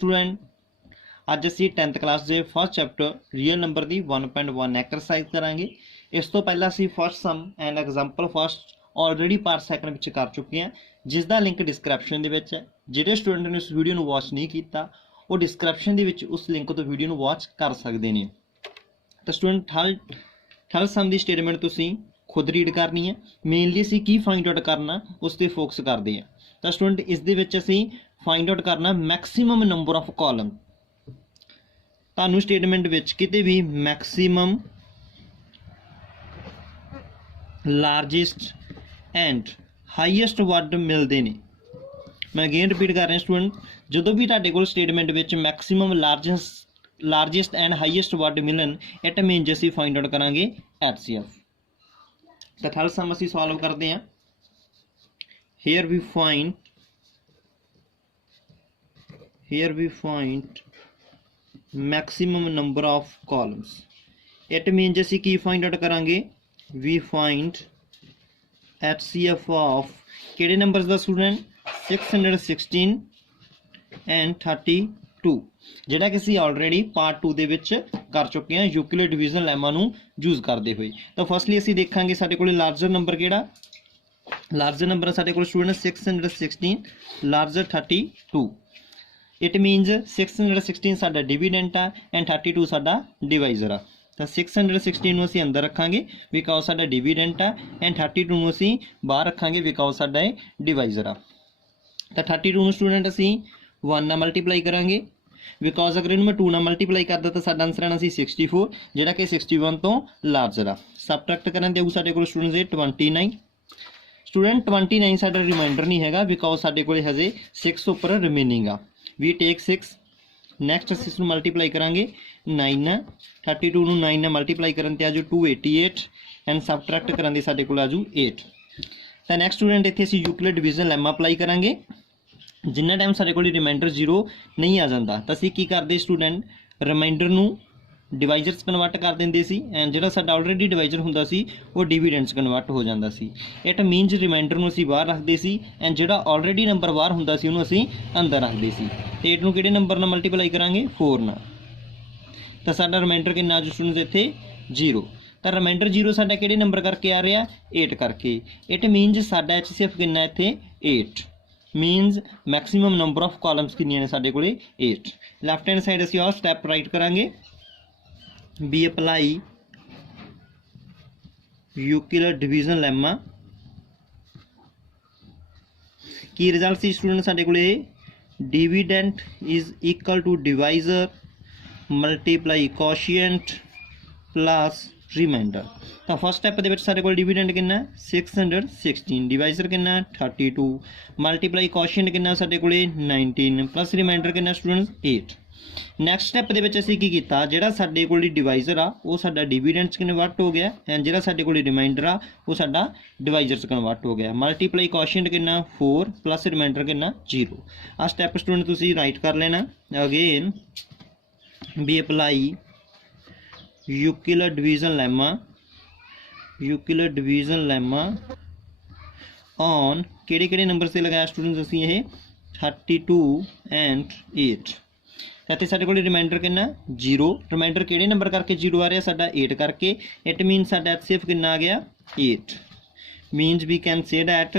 Student अज असी 10th class के first chapter real number की 1.1 एक्सरसाइज करांगे। इस तो पहला असी first sum and example first already part second विच कर चुके हैं, जिसका लिंक डिस्क्रिप्शन दे विच है। जिहड़े स्टूडेंट ने उस वीडियो को वॉच नहीं किया वो डिस्क्रिप्शन दे विच उस लिंक तो वीडियो को वॉच कर सकते हैं। तो स्टूडेंट थर्ड सम की स्टेटमेंट तुसीं खुद रीड करनी है। मेनली असीं की फाइंड आउट करना उस पर फोकस करते हैं। तो स्टूडेंट इस दे विच असीं फाइंड आउट करना मैक्सीमम नंबर ऑफ कॉलम। तुहानूं स्टेटमेंट विच किते भी maximum, largest and highest word मिलते हैं। मैं अगेन रिपीट कर रहा स्टूडेंट, जो भी तुहाडे कोल स्टेटमेंट विच maximum, largest and highest word मिलन, इट मीनस असीं फाइंड आउट करांगे HCF। तो थर्ड सम असीं सॉल्व करते हैं। Here we find maximum number of columns. It means असीं की फाइंड आउट करांगे, we find HCF of किहड़े नंबर्स दा स्टूडेंट 616 एंड 32, जिहड़ा कि असीं ऑलरेडी पार्ट 2 दे विच कर चुके हैं यूक्लिड डिवीजन लैमा नूं यूज़ करते हुए। तो फर्स्टली असीं देखांगे साडे कोल लार्जर नंबर किहड़ा, लार्जर नंबर साडे कोल स्टूडेंट 616, लार्जर 32। इट मीनस 616 साडा डिविडेंट आ एंड 32 साडा डिवाइजर आ। तो 616 नूं असीं अंदर रखांगे बिकॉज साडा डिविडेंट आ एंड 32 नूं असीं बाहर रखांगे बिकॉज साडा डिवाइजर आ। तो 32 नूं स्टूडेंट असीं 1 नाल मल्टीप्लाई करांगे बिकॉज अगर इन्हूं मैं 2 नाल मल्टीप्लाई करदा तो साडा आंसर आना सी 64, जिहड़ा कि 61 तो लार्जर आ। सबट्रैक्ट करन दे साडे कोल स्टूडेंट 29। स्टूडेंट 29 साडा रिमाइंडर नहीं हैगा बिकॉज साडे कोल हजे 6 उपर रिमेनिंग आ। वी टेक 6, नैक्सट असीं इसनूं मल्टीप्लाई करांगे 9, 32 नूं 9 नाल मल्टीप्लाई करन ते आजू 288 एंड सबट्रैक्ट करन दे साडे कोल आजू 8। तो नैक्सट स्टूडेंट इत्थे असीं यूक्लिड डिवीजन लैमा अप्लाई करांगे। जिन्ना टाइम साडे कोल रिमाइंडर 0 नहीं आ जाता तो असीं की करदे स्टूडेंट, रिमाइंडर नूं डिवाइजरस कन्वर्ट कर देंदे सी एंड जिहड़ा साडा ऑलरेडी डिवाइजर हुंदा सी वो डिविडेंड्स कन्वर्ट हो जांदा सी। इट मीनस रिमाइंडर नूं असीं बाहर रखदे सी एंड जिहड़ा ऑलरेडी नंबर बाहर हुंदा सी उहनूं असीं अंदर रखदे सी। 8 नूं किहड़े नंबर नाल मल्टीप्लाई करांगे 4 नाल। तो साडा रिमाइंडर कितना आ स्टूडेंट्स इत्थे 0। तो रिमाइंडर 0 साडा किहड़े नंबर करके आ रहा 8 करके। इट मीनस साडा HCF कितना इत्थे 8। Means maximum number of columns कितनियां ने साडे कोले 8। लैफ्ट हैंड साइड असीं और स्टैप राइट करांगे, we apply Euclid division lemma. की रिजल्ट सी स्टूडेंट साडे कोले dividend is equal to divisor multiply quotient plus remainder. तो फर्स्ट स्टैप दे विच साडे कोल डिविडेंट कितना 616, डिवाइजर कितना 32, मल्टीप्लाई कोशिएंट कितना साडे कोले 19 प्लस रिमाइंडर कितना स्टूडेंट 8। नैक्सट स्टैप दे विच असीं की कीता, जिहड़ा साडे कोल डिवाइजर आ वो साडा डिविडेंड्स कन्वर्ट हो गया एंड जिहड़ा साडे कोल रिमाइंडर आ वो साडा डिवाइजर्स कन्वर्ट हो गया। मल्टीप्लाई कोशिएंट कितना 4 प्लस रिमाइंडर कितना 0। आ स्टैप स्टूडेंट तुसीं राइट कर लेना। Again we apply Euclid division lemma on किहड़े नंबर से लगाया स्टूडेंट्स असीं ये 32 एंड 8। इत्थे साडे कोल रिमाइंडर कितना 0, रिमाइंडर किहड़े नंबर करके 0 आ रहा साडा 8 करके। इट मीन साडा HCF कितना आ गया 8। Means we can say that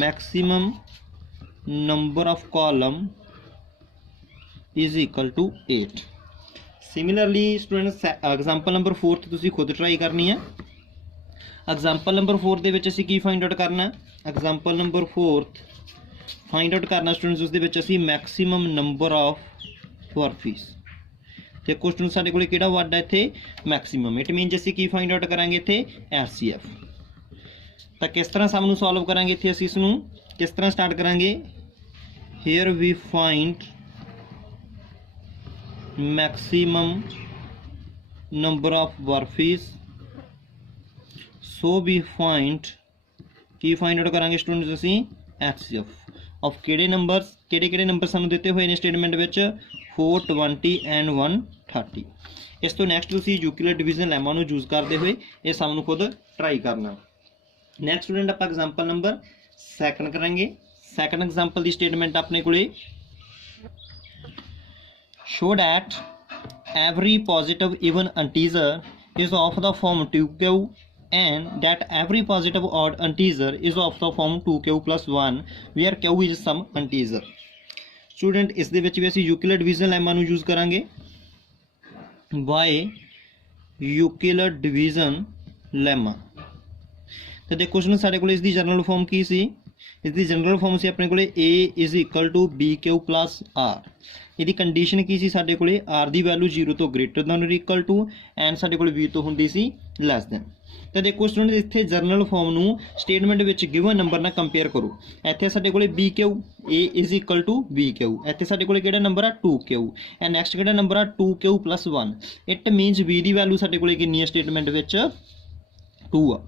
maximum number of column is equal to 8। Similarly students example number 4 तुसीं खुद ट्राई करनी है। एग्जाम्पल नंबर 4 दे विच असीं की फाइंड आउट करना, एग्जाम्पल नंबर 4 फाइंड आउट करना स्टूडेंट्स उस दे विच असीं मैक्सीमम नंबर ऑफ वर्फीस। देखो स्टूडेंट साडे कोल किहड़ा वर्ड है इत्थे मैक्सीमम। इट मीनस असीं की फाइंड आउट करांगे इत्थे HCF। तो किस तरह सम नूं सॉल्व करांगे इत्थे असीं इसनूं किस तरह स्टार्ट करांगे, here we find maximum number of वर्फीस, सो वी फाइंड की फाइंड आउट करांगे स्टूडेंट्स असीं HCF ऑफ किहड़े नंबर सानूं दिते हुए ने स्टेटमेंट विच 420 एंड 130। इस तो नैक्सट तुसीं यूक्लिड डिवीजन लैमा नूं यूज़ करते हुए ये सम नूं खुद ट्राई करना। नैक्सट स्टूडेंट आप एग्जाम्पल नंबर 2 करांगे। सैकंड एग्जाम्पल की स्टेटमेंट अपने कोले show that every positive even integer is of the form 2q and that every positive odd integer is of the form 2q plus 1 where q is some integer। Student इस दे विच भी असीं Euclid division lemma नूं use करांगे। Bye Euclid division lemma तो देखो student साडे कोल इसदी जनरल फॉर्म की सी, इसकी जनरल फॉर्म से अपने कोले a is equal to b q plus r. ਇਹਦੀ ਕੰਡੀਸ਼ਨ ਕੀ ਸੀ ਸਾਡੇ ਕੋਲੇ ਆਰ ਦੀ ਵੈਲਿਊ 0 ਤੋਂ greater than or equal to and ਸਾਡੇ ਕੋਲੇ ਵੀ ਤੋਂ ਹੁੰਦੀ ਸੀ ਲੈਸ ਦੈਨ। ਤਾਂ ਦੇਖੋ ਸਟੂਡੈਂਟ ਇੱਥੇ ਜਰਨਲ ਫਾਰਮ ਨੂੰ ਸਟੇਟਮੈਂਟ ਵਿੱਚ ਗਿਵਨ ਨੰਬਰ ਨਾਲ ਕੰਪੇਅਰ ਕਰੋ। ਇੱਥੇ ਸਾਡੇ ਕੋਲੇ b q a is equal to b q, ਇੱਥੇ ਸਾਡੇ ਕੋਲੇ ਕਿਹੜਾ ਨੰਬਰ ਆ 2 ਕਿਊ ਐਂਡ ਨੈਕਸਟ ਕਿਹੜਾ ਨੰਬਰ ਆ 2 q plus 1। It means b ਦੀ ਵੈਲਿਊ ਸਾਡੇ ਕੋਲੇ ਕਿੰਨੀ ਹੈ ਸਟੇਟਮੈਂਟ ਵਿੱਚ 2 ਆ।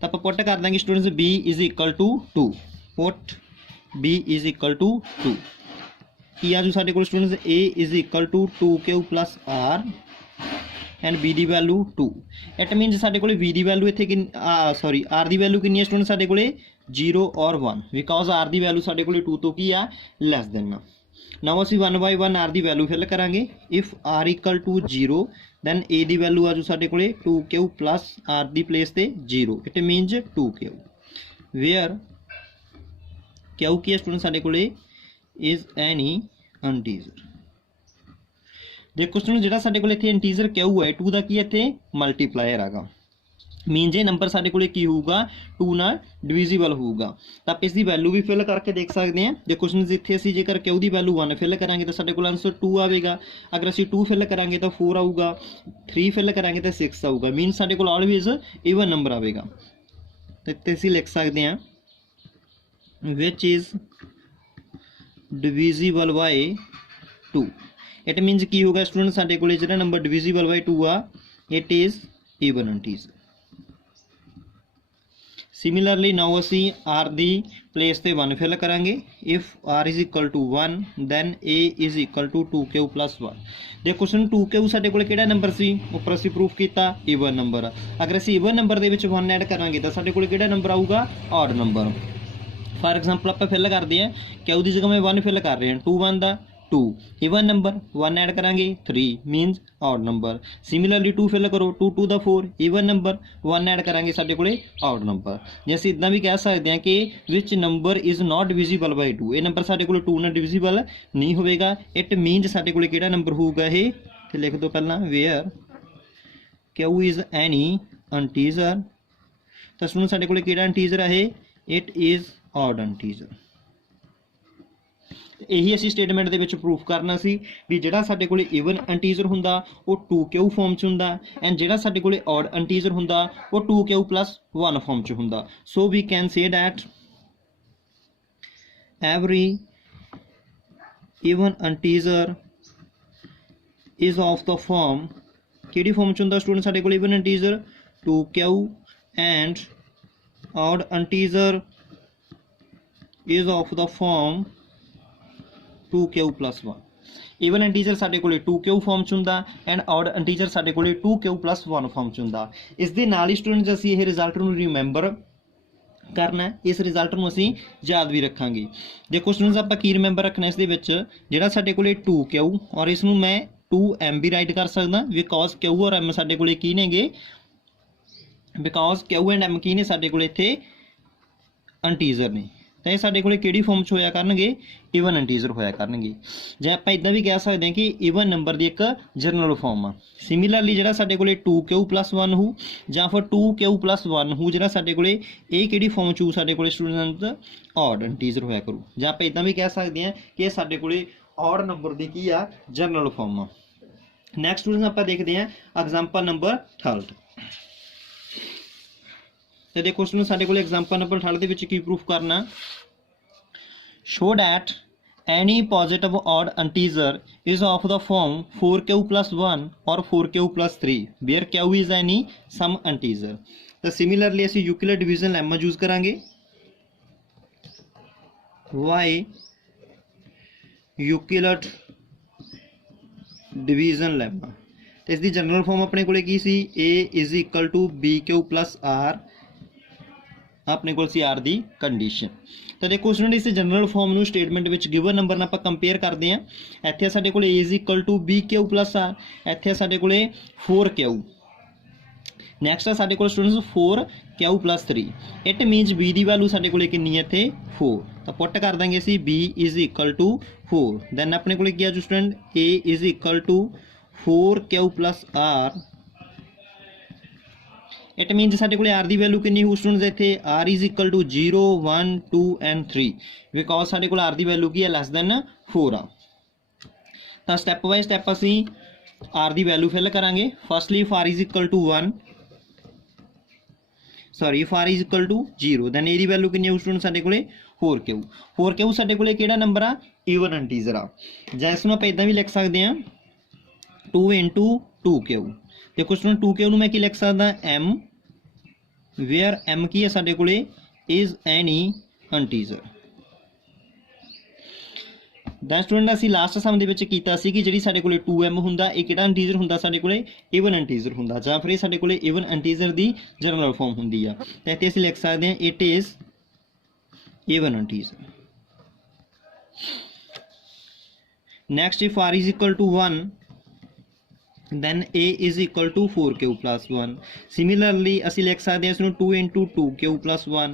ਤਾਂ ਆਪਾਂ ਪੁੱਟ ਕਰ ਦਾਂਗੇ students b is equal to 2, put b is equal to 2 ਕੀ ਆ ਜੂ ਸਾਡੇ ਕੋਲ students a is equal to 2q plus r and b ਦੀ ਵੈਲਿਊ 2। ਇਟ ਮੀਨਸ ਸਾਡੇ ਕੋਲੇ v ਦੀ ਵੈਲਿਊ ਇੱਥੇ ਸੌਰੀ r ਦੀ ਵੈਲਿਊ ਕਿੰਨੀ ਹੈ ਸਟੂਡੈਂਟ ਸਾਡੇ ਕੋਲੇ 0 ਔਰ 1 ਬਿਕੋਜ਼ r ਦੀ ਵੈਲਿਊ ਸਾਡੇ ਕੋਲੇ 2 ਤੋਂ ਕੀ ਆ ਲੈਸ ਦੈਨ। ਨਾਓ ਅਸੀਂ 1 ਬਾਈ 1 r ਦੀ ਵੈਲਿਊ ਫਿਲ ਕਰਾਂਗੇ। If r equal to 0 then a ਦੀ ਵੈਲਿਊ ਆ ਜੂ ਸਾਡੇ ਕੋਲੇ 2q ਪਲੱਸ r ਦੀ ਪਲੇਸ ਤੇ 0। It means 2q where q ਕੀ ਹੈ ਸਟੂਡੈਂਟ ਸਾਡੇ ਕੋਲੇ is any integer। देखो स्टूडेंट ਜਿਹੜਾ ਸਾਡੇ ਕੋਲ ਇੱਥੇ ਇੰਟੀਜ਼ਰ q ਹੈ 2 ਦਾ ਕੀ ਇੱਥੇ ਮਲਟੀਪਲਾਇਰ ਹੈਗਾ ਮੀਨਸ ਇਹ ਨੰਬਰ ਸਾਡੇ ਕੋਲੇ ਕੀ ਹੋਊਗਾ 2 ਨਾਲ ਡਿਵੀਜ਼ੀਬਲ ਹੋਊਗਾ। ਤਾਂ ਆਪਾਂ ਇਸ ਦੀ ਵੈਲਿਊ ਵੀ ਫਿਲ ਕਰਕੇ ਦੇਖ ਸਕਦੇ ਹਾਂ। ਦੇਖੋ ਸਟੂਡੈਂਟ ਇੱਥੇ ਅਸੀਂ ਜੇਕਰ q ਦੀ ਵੈਲਿਊ 1 ਫਿਲ ਕਰਾਂਗੇ ਤਾਂ ਸਾਡੇ ਕੋਲ ਆਨਸਰ 2 ਆਵੇਗਾ। ਅਗਰ ਅਸੀਂ 2 ਫਿਲ ਕਰਾਂਗੇ ਤਾਂ 4 ਆਊਗਾ, 3 ਫਿਲ ਕਰਾਂਗੇ ਤਾਂ 6 ਆਊਗਾ। ਮੀਨਸ ਸਾਡੇ ਕੋਲ ਆਲਵੇਜ਼ ਈਵਨ ਨੰਬਰ ਆਵੇਗਾ। ਤੇ ਇੱਥੇ ਅਸੀਂ ਲਿਖ ਸਕਦੇ ਹਾਂ which is divisible by 2। It means की होगा स्टूडेंट साडे कोले जिहड़ा नंबर divisible by 2 आ it is even integer। Similarly now असी r दी प्लेस ते 1 फिल करांगे। If r is equal to 1 then a is equal to 2q plus 1। देखो सुन 2q साडे कोले किहड़ा नंबर सी उपर असी प्रूफ कीता even नंबर। अगर असी even नंबर दे विच 1 ऐड करांगे तां साडे कोले किहड़ा नंबर आऊगा odd नंबर। फॉर एग्जाम्पल आप फिल करते हैं क्यू की जगह मैं 1 फिल कर रहे हैं 2 1 का 2 इवन नंबर 1 ऐड करांगे 3 means odd number. Similarly 2 fill करो 2 2 का 4 इवन नंबर 1 ऐड करांगे साडे कोले ऑड नंबर। जे असीं इदां भी कह सकते हैं कि which number is not divisible by 2 ये नंबर साडे कोले 2 नाल डिविजिबल नहीं होवेगा। इट मीनस साडे कोले किहड़ा नंबर होऊगा ये ते लिख दो पहला where Q is any integer. तां सुनो साडे कोले किहड़ा इंटीजर है इट इज ऑड इंटीजर। यही असी स्टेटमेंट दे विच प्रूफ करना सी भी जिहड़ा साडे कोले इवन इंटीजर हुंदा वो 2q फॉर्म च हुंदा एंड जिहड़ा साडे कोले ऑड इंटीजर हुंदा वो 2q प्लस 1 फॉर्म च हुंदा। So we can say that every even integer is of the form किहड़ी फॉर्म च हुंदा स्टूडेंट साडे कोले even integer 2q and odd integer is of the form 2q plus 1। Even integer साडे कोले 2q form च हुंदा एंड ऑड इंटीजर साडे कोले 2q plus 1 फॉर्म च हुंदा। इस दे नाल ही स्टूडेंट्स असीं इह रिजल्ट नूं रिमेंबर करना है, इस रिजल्ट नूं असीं याद भी रखांगे। देखो स्टूडेंट्स आपां की रिमेंबर रखना इस दे विच जिहड़ा साडे कोले 2q और इस नूं मैं 2m भी राइट कर सकदा बिकॉज q और m साडे कोले की नेगे बिकॉज q एंड m की ने साडे कोले इत्थे इंटीजर ने तो ये साडे कोले किहड़ी फॉर्म च होया करनगे इवन इंटीजर होया करनगे। जे आपां इदां भी कह सकते हैं कि इवन नंबर की एक जनरल फॉर्म आ। सिमिलरली जिहड़ा साडे कोले 2q प्लस 1 हो जां फिर 2q प्लस 1 हो जिहड़ा साडे कोले ये किहड़ी फॉर्म च साडे कोले स्टूडेंट ऑड इंटीजर होया करू। जां आपां इदां भी कह सकते हैं कि साडे कोले ऑड नंबर की की आ जनरल फॉर्म आ। नैक्सट स्टूडेंट आपां देखते हैं एग्जाम्पल नंबर 3। तो देखो स्टूडेंट साडे कोले एग्जाम्पल नंबर 3 दे विच की प्रूफ करना show that any positive odd integer is of the form 4q plus 1 और 4q plus 3 where q is any some integer. तो सिमिलरली असीं यूक्लिड डिवीजन लैमा यूज करांगे। वाई यूक्लिड डिवीजन लैमा तो इसकी general form अपने कोले की सी a is equal to bq plus r अपने कोल सी आर दी कंडीशन। तो देखो स्टूडेंट इस जनरल फॉर्म नूं स्टेटमेंट विच गिवन नंबर नाल आपां कंपेयर करते हैं। इत्थे साडे कोल A is equal to b q plus r, इत्थे साडे कोल 4Q। नैक्सट है साडे कोल students 4Q plus 3। It means b की वैल्यू साडे कोल कितनी है इत्थे 4। तो पुट कर देंगे असीं B is equal to 4। Then अपने कोल क्या student A is equal to 4Q plus R. It means साडे कोल आर की वैल्यू कितनी हो स्टूडेंट्स इत्थे R is equal to 0 1 2 and 3 because साडे कोल आर की वैल्यू की है लैस दैन 4 आ। तो स्टैप बाय स्टैप असीं आर की वैल्यू फिल करांगे। Firstly if r is equal to 1 sorry if r is equal to 0 then a की वैल्यू कितनी है स्टूडेंट साडे कोल 4Q। 4Q साडे कोल किहड़ा नंबर आ इवन इंटीजर आ, जां इसनूं आपां इदां भी लिख सकते हैं 2 इंटू 2Q। देखो स्टूडेंट 2Q नूं मैं की लिख सकदा M वेयर M की है साडे कोले is any integer. Then student असीं लास्ट सम दे विच कीता सी कि जिहड़ी साडे कोले 2M हुंदा इह किहड़ा इंटीजर हुंदा साडे कोले इवन इंटीजर हुंदा, जां फिर साडे कोले इवन इंटीजर दी जनरल फॉर्म हुंदी आ। ते इत्थे असीं लिख सकदे हां it is even integer. Next if R is equal to 1 then A is equal to 4Q plus 1। Similarly असी लिख सकते हैं इसमें 2 into 2Q plus 1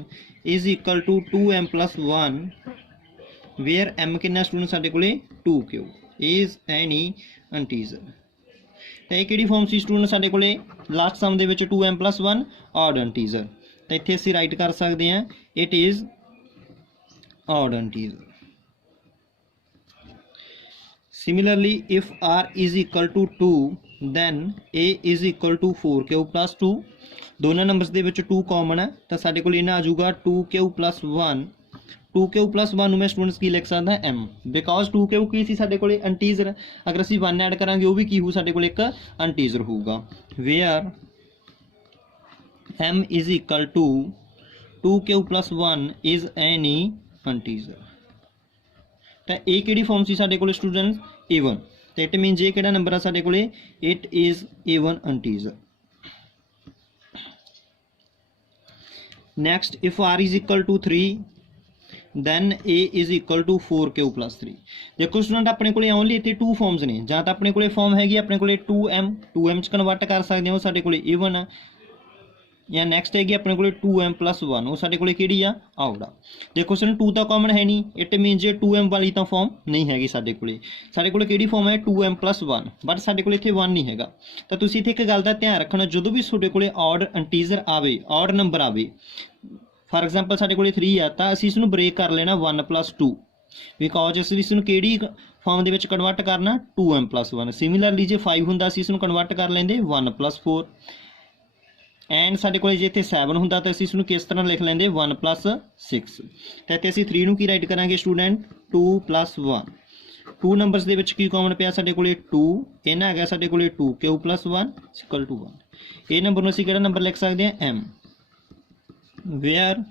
is equal to 2M plus 1 where M कितना स्टूडेंट साडे कोले 2Q is any integer। तो ये किहड़ी फॉर्म सी स्टूडेंट साडे कोले लास्ट सम दे विच 2M plus 1 ऑड इंटीजर। तो इत्थे असी राइट कर सकते हैं it is odd integer. Similarly if R is equal to 2 then A is equal to 4Q plus 2। दोनों नंबर्स दे विच 2 कॉमन है तो साडे कोल इन्ना आ जाऊगा 2Q plus 1। 2Q plus 1 मैं स्टूडेंट्स की लिख सकदा M बिकॉज 2Q की सी साडे कोल इंटीजर, अगर असीं 1 ऐड करांगे वो भी की हो साडे कोल एक इंटीजर होगा where M is equal to 2Q plus 1 is any integer. तो ये किहड़ी फॉर्म सी साडे कोल स्टूडेंट इवन। तो इट मीनस ये किहड़ा नंबर आ साडे कोल it is even integer. Next if R is equal to 3 then A is equal to 4Q plus 3। देखो स्टूडेंट अपने कोल ओनली इत्थे 2 फॉर्म्स ने, जां तां अपने कोल फॉर्म हैगी अपने कोल 2M च कन्वर्ट कर सकते हो साडे कोल इवन आ, या नैक्सट हैगी अपने कोल 2M plus 1 वो साडे कोल किहड़ी आ आउट आ। देखो स्टूडेंट 2 तो कॉमन है नहीं, इट मीनस जे 2M वाली तो फॉर्म नहीं हैगी साडे कोल। साडे कोल किहड़ी फॉर्म है 2M plus 1 बट साडे कोल इत्थे 1 नहीं हैगा। तो तुसीं इत्थे एक गल दा ध्यान रखना जदों भी तुहाडे कोल ऑड इंटीजर आवे ऑड नंबर आवे फॉर एग्जांपल साडे कोल 3 आ तां असीं इसनूं ब्रेक कर लेना 1 plus 2 बिकॉज असीं इसनूं किहड़ी फॉर्म दे विच कन्वर्ट करना 2M plus 1। सिमिलरली जे 5 हुंदा असीं इसनूं कन्वर्ट कर लैंदे 1 plus 4 एंड साडे कोल जे इत्थे 7 हुंदा तां असीं इसनूं किस तरह लिख लैंदे 1 plus 6। तो इत्थे असीं 3 नूं की राइट करांगे स्टूडेंट 2 plus 1। 2 नंबर्स दे विच की कॉमन पिया साडे कोल 2 इन्ना हैगा साडे कोल 2Q plus 1 इक्वल टू 1। ये नंबर नूं असीं किहड़ा नंबर लिख सकदे हां M वेयर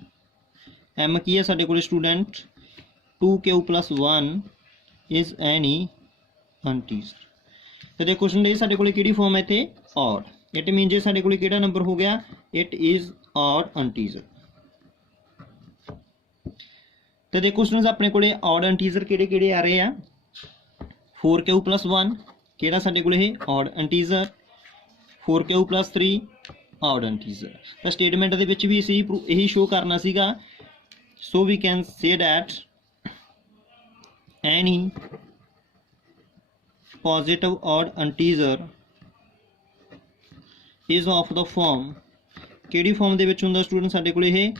M की है साडे कोल student 2Q plus 1 is any integer. तो देखो स्टूडेंट ये साडे कोल किहड़ी फॉर्म है इत्थे ऑड। इट मीन जे साडे कोल किहड़ा नंबर हो गया इट इज ऑड इंटीजर। तो देखो स्टूडेंट्स अपने कोले ऑड इंटीजर किहड़े आ रहे हैं 4Q plus 1 किहड़ा साडे कोल ये odd integer 4Q plus 3 odd integer. तो स्टेटमेंट दे विच भी इसी यही शो करना सीगा। So we can say that any positive odd integer is of the form किहड़ी फॉर्म दे विच हुंदा स्टूडेंट साडे कोल ये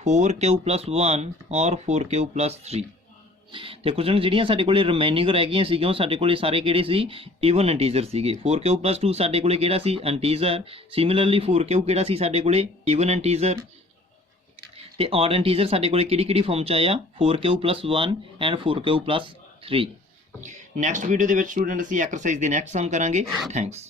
4Q plus 1 और 4Q plus 3। देखो स्टूडेंट जिहड़ियां साडे कोल रिमेनिंग रह गईयां सीगीआं साडे कोल सारे किहड़े सी इवन इंटीजर सीगे। 4Q plus 2 साडे कोल किहड़ा सी इंटीजर। सिमिलरली 4Q किहड़ा सी साडे कोल इवन इंटीजर। ते ऑड इंटीजर साडे कोल किहड़ी फॉर्म च आया 4Q plus 1 and 4Q plus 3। Next video they which student असीं एक्सरसाइज दे नैक्सट सम करांगे। थैंक्स।